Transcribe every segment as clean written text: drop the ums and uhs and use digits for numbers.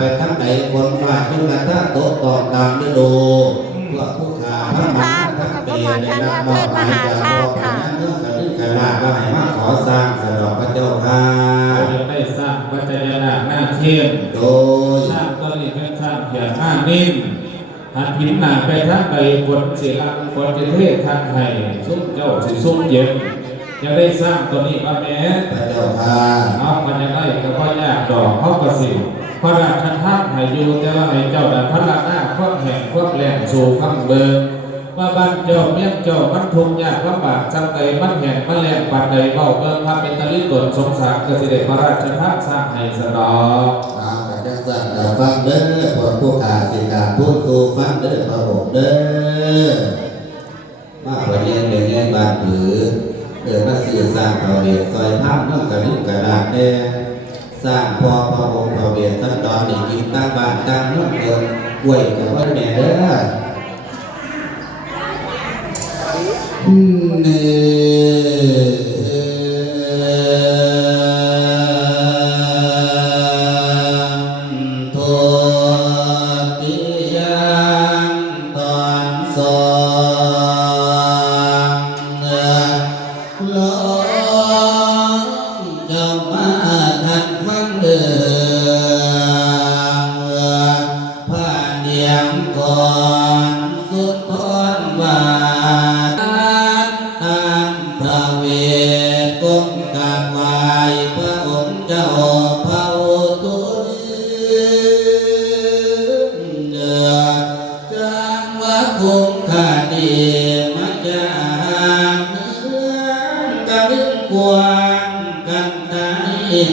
ไปทั้งใดคนฝ่าจนกระทั่งโตตอกตามฤดูพวกผู้ขาพระมหาทั้งเตในนามมหาชาติค่ะเรื่องกระดึกกระลาก็ให้มาขอสร้างสนองพระเจ้าค่ะจะได้สร้างวัจยนาหน้าเทียนโดยสร้างตอนนี้เป็นสร้างเพียง5 นิ้วหันผินหนาไปทั้งใดคนเสียลังคนจะเทศทางไห้ซุ้มเจ้าสิซุ้มเย็นยังได้สร้างตัวนี้มาแม้พระเจ้าค่ะเอาพันยังไงก็พ่อยากดอกเขากระสิพระราชทานให้อยู่แต่ว่าให้เจ้าดันพระราชาควบแห่งควบแหลงสู่ข้างเบิกว่าบ้านเจ้าเมียงเจ้ามันทุกข์ยากลำบากจังใดมันแห่งมันแหลงปัดใดเบาเบิกพระเป็นตะลิตนสงสารกสิเดชพระราชทานสร้างให้สนองกระจังสันกับฟังเด้อพวกผู้ขาสิกาพูดสู่ฟังเด้อพระองค์เด้อมาประเรียนเรื่องบานผือมาสื่อสร้างพระเวทซอยภาพเมื่อกระดึกกระดาษแน่สร้างพอพระองค์พระเวทตั้งตอนนี้กินตั้งบ้านตั้งเมืองเกินกล้วยกับว่าแม่เด้อ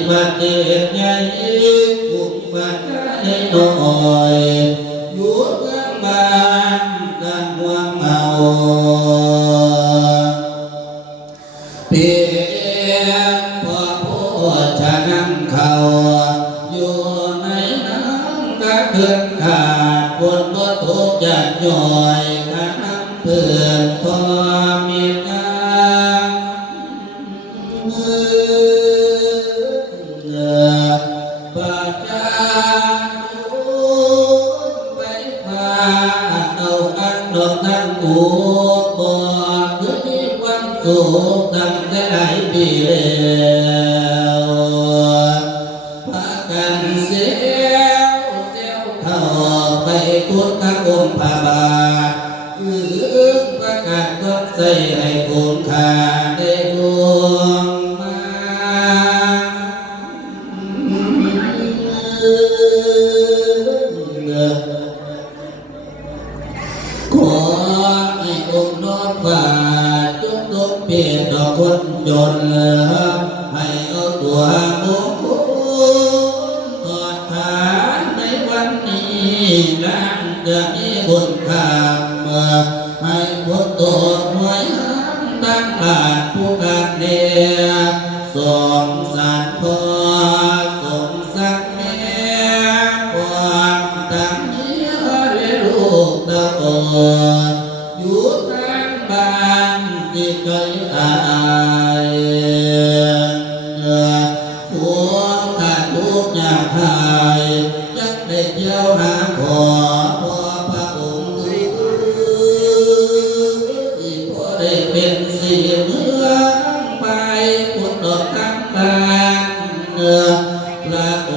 ปัจเจกใหญ่กุมปัจจัยน้อยอยู่เมืองบ้านกันห่วงเงาเพียงพอผู้ชะนั่งเขาอยู่ในน้ำกะเกินขาดคนบ่ทุกข์ยากย่อยขันน้ำเพื่อนพอมีตั้งแต่หลายปีแล้วพากันเสียวเจ้าเท่าไปพุทธองค์พระบาทประกาศก็ใจให้คุณค่าได้ดวงมาขอให้องค์น้อมฝ่าเปลี่ยนดอกคนจนให้เอาตัวมงคลตอบฐานในวันนี้ร่างจะมีบุญคำให้พุทธตัวหวยตั้งหลาดผู้การเดียสงสารพ่อสงสารแม่ความตั้งเยี่ยเลี้ยลูกตาอ่อนอยู่ทางบ้านที่เคยตายหัวขาดทุกอย่างหายจักได้เที่ยวหาขอพ่อพระองค์ที่พ่อได้เป็นสีเมืองไปพุทธดอกทั้งบ้านพระอ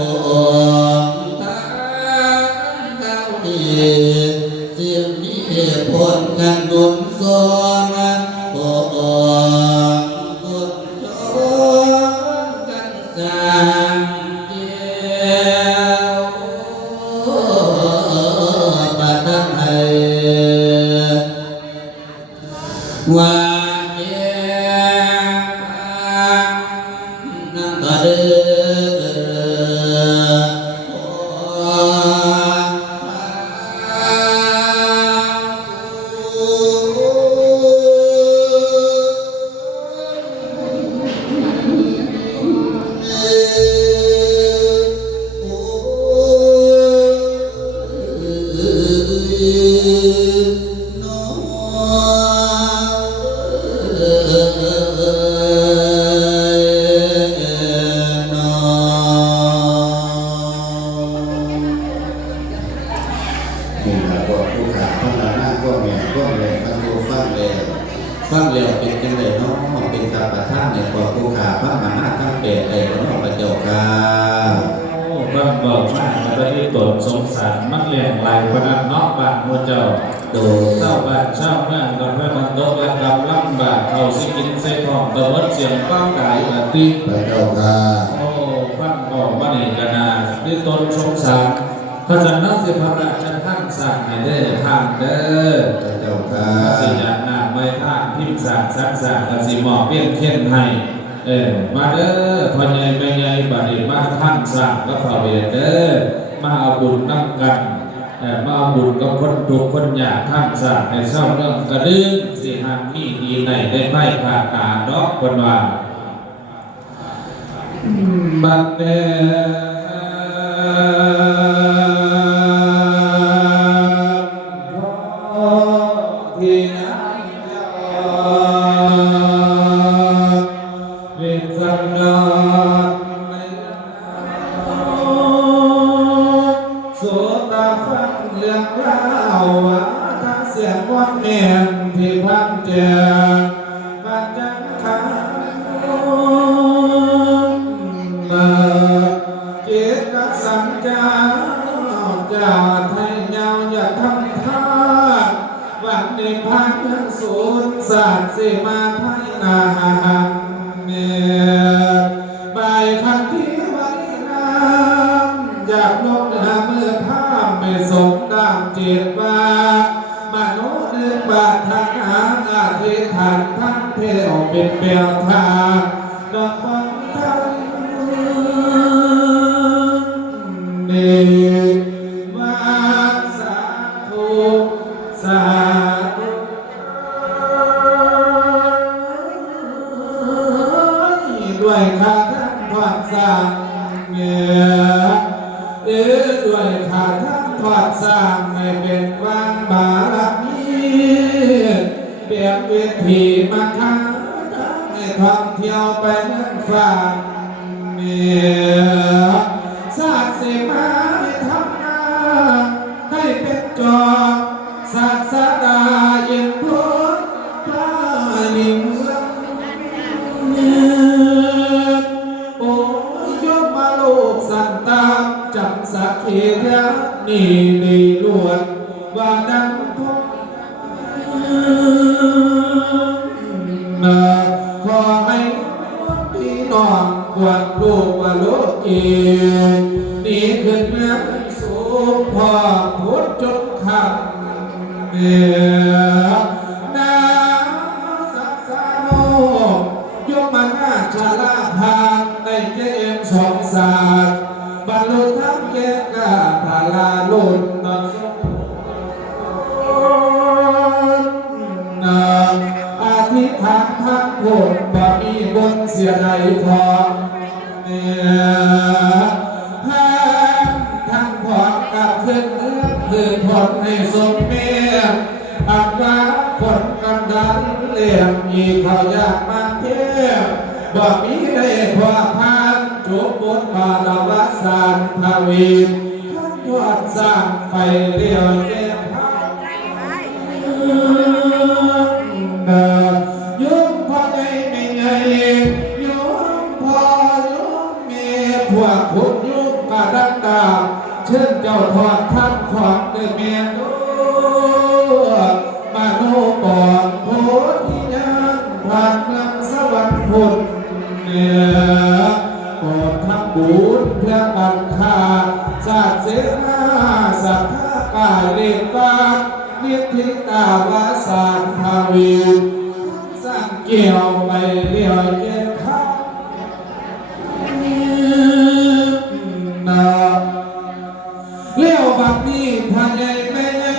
งค์ทั้งเก้าดีเสียงนี้ผลกันดุลทรงกันสร้างเดียว นี่แหละพวกผู้ขาพัฒนาพวกแม่พวกแรงพัฒนาฟังแล้วเป็นจังไดเนาะเป็นตาประท่านในพวกผู้ขาพัฒนาทั้งเปรตเลยน้องพระเจ้าค่ะบ้านบอกมากแล้วก็ที่ตนสงสารมันเลี้ยงไหลพนันนอกบ้านหัวเจ้าโดยเจ้าบ้านเจ้าเมืองตอนพระมันโตและกำลังบาดเขาสิกินเส้นทองตะวันเสียงก้าวไก่แบบตีพระเจ้าค่ะโอ้ฟังบอกว่านี่กันนะที่ตนสงสารข้าจะนักสิพระราชท่านสั่งให้ได้ทางเด้อพระเจ้าค่ะสิยานาไม่ท่านพิมพ์สั่งสั่งกับสิหมอเปี้ยนเขียนให้มาเด้อพ่อใหญ่แม่ใหญ่บัดนี้มาท่านสั่งก็พอเวเด้อมาเอาบุญนั่งกันมาเอาบุญกับคนทุกคนอยากท่านสั่งให้เศร้าเรื่องกระดึงสิหางมีดีในได้ไม่ผ่านตาดอกคนว่าบัดเด้เป็นเปียวทางดอกบังทันเนมาสาธุสาธุด้วยข้าท่านทอดสร้างเมียด้วยข้าท่านทอดสร้างให้เป็นว่างบารมีเปลี่ยนเวทีมาค้าท่องเที่ยวไปเมืองฟ้าเมียศาสตร์เสมาให้ทำงานให้เป็นจอบศาสดาเย็นพ้นพระนิ่งลำเนียโอ้ยกมาโลกสันตามจับสักเขียนี่ดีล้วนว่าดังพงขอให้พี่น้องบวชลูกว่าโลกเกีนี่ขึ้นเมื่อสูงพอพุทธจนคำเดียนาสักสาโมยกมาหน้าชาลาทางในเจมสองศาสตร์บรรลุธรรมแก่กาทาลาลุนนสอธิษฐานทั้งผลบ่มีบนเสียใดพอแทนทั้งพอกับขึ้นเนื้อพื้นผลให้สมเมียอักว่าผลกันดันเลี่ยมอีกเขาอยากมาเทียบบ่มีได้พอพานจุบบนบาลวสานทวีทั้งยอดสร้างไปเรียวเจ็บโยมพ่อใหญ่ไม่ใหญ่โยมพ่อโยมแม่พวกคุณโยมกระดังดาเชิญเจ้าทอดทับขอบด้วยแม่โนมาโนปอนโพธิญาณผ่านเมืองสวรรค์พุทธเนี่ยปอดทำบุญเพื่อบันคาศาสตร์เสนาสัทธากายเรียกว่านิธิตาวาสานภาวีสร้างเกี่ยวไปเรียวเก็บข้าวเลี้ยวบักนี้พาใหญ่ไม่ใหญ่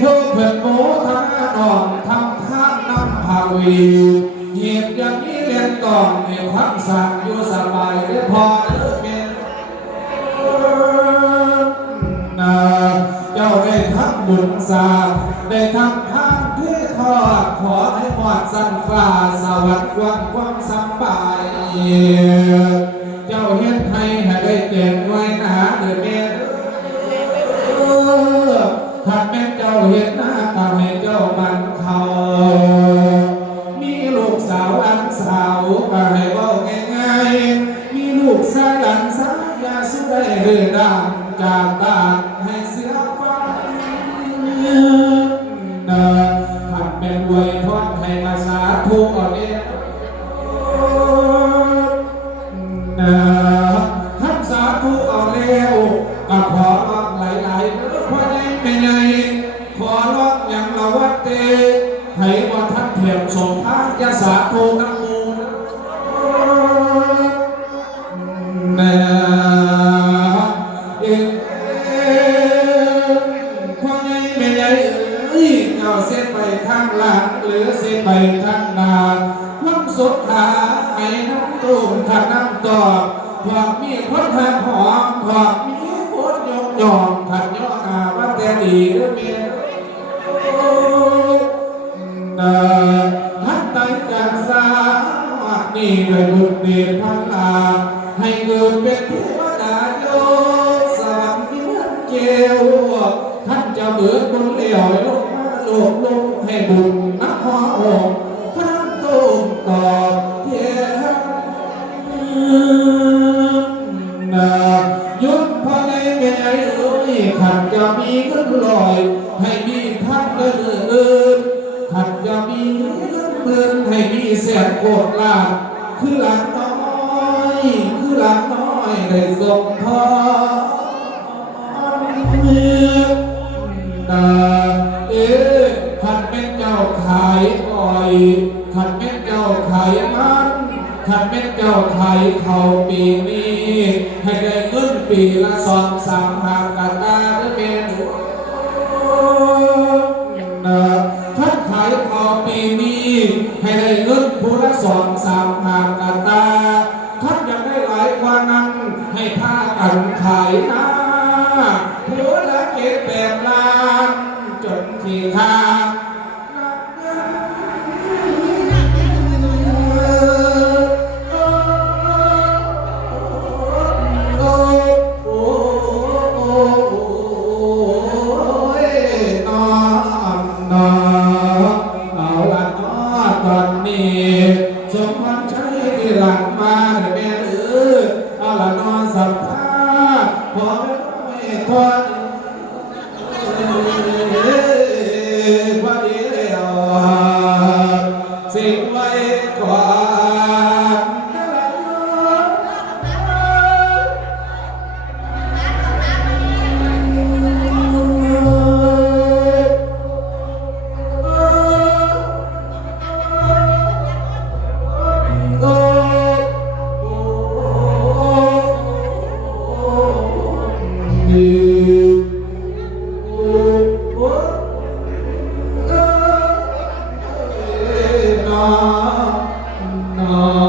ทุกเพื่อนโมทำงานอ่อนทำท่านน้ำภาวีเหตุอย่างนี้เรียนก่อนในความสั่งอยู่สบายได้พอเด้อเมียเจ้าได้ทำบุญสาได้ทำทานที่ทอดขอให้หอดสันฟ้าสวัสดิ์วันความสบายเจ้าเฮ็ดให้ได้เก่งไว้หนาเด้อเมีย ด่านจากด่านให้เสียฟังขันเป็นไวยพรให้อาสาทุกข์เนี่ยท่านสาธุเอาแล้วก็ขอร้องหลายๆเพราะในไม่ไงขอร้องอย่างละวัดเตให้ว่าท่านเพียงสมภารยาสาธุนะโมนะเพราะในไม่ไงเอาเส้นไปทางหลังหรือเส้นไปทางหน้าความสุขขาให้น้ำตุ้มทางน้ำตอบความมีคนทางหอมความมีคนยอมขัดย่อนาว่าแต่ดีหรือเมียท่านใจจากสานี่ด้วยบุญเดชพันลาให้เกิดเป็นเทวดาโยสวรรค์ที่มันเกี่ยวท่านจะเบิดบุญเหลียวลงมาโลกลงให้บุญนักพออกท่านตุ้มตอบเทียยุดพอในเมียขันจะมีเงินลอยให้มีพันเดินขันจะมีเงินหมื่นให้มีแสนโกดล้านคือหลังน้อยคือหลังน้อยได้สมพรขันเป็นเจ้าขายอ้อยขันเป็นเจ้าขายมันขันเป็นเจ้าขายเขาปีนี้ให้ได้เงินปีละ2-3 หากกาตาได้เป็นท่านขายเขาปีนี้ให้ได้เงินผู้ละ2-3 หากกาตาท่านยังได้หลายกว่านั้นให้พากันขายนาผู้ละ7-8 ล้านจนที่ขาดสมพันธ์ใช้ที่หลังมาแม่เอาละนอนสัมภาษณ์พอไม่ทอดพอดีแล้วสิ่งไว้ก่อนno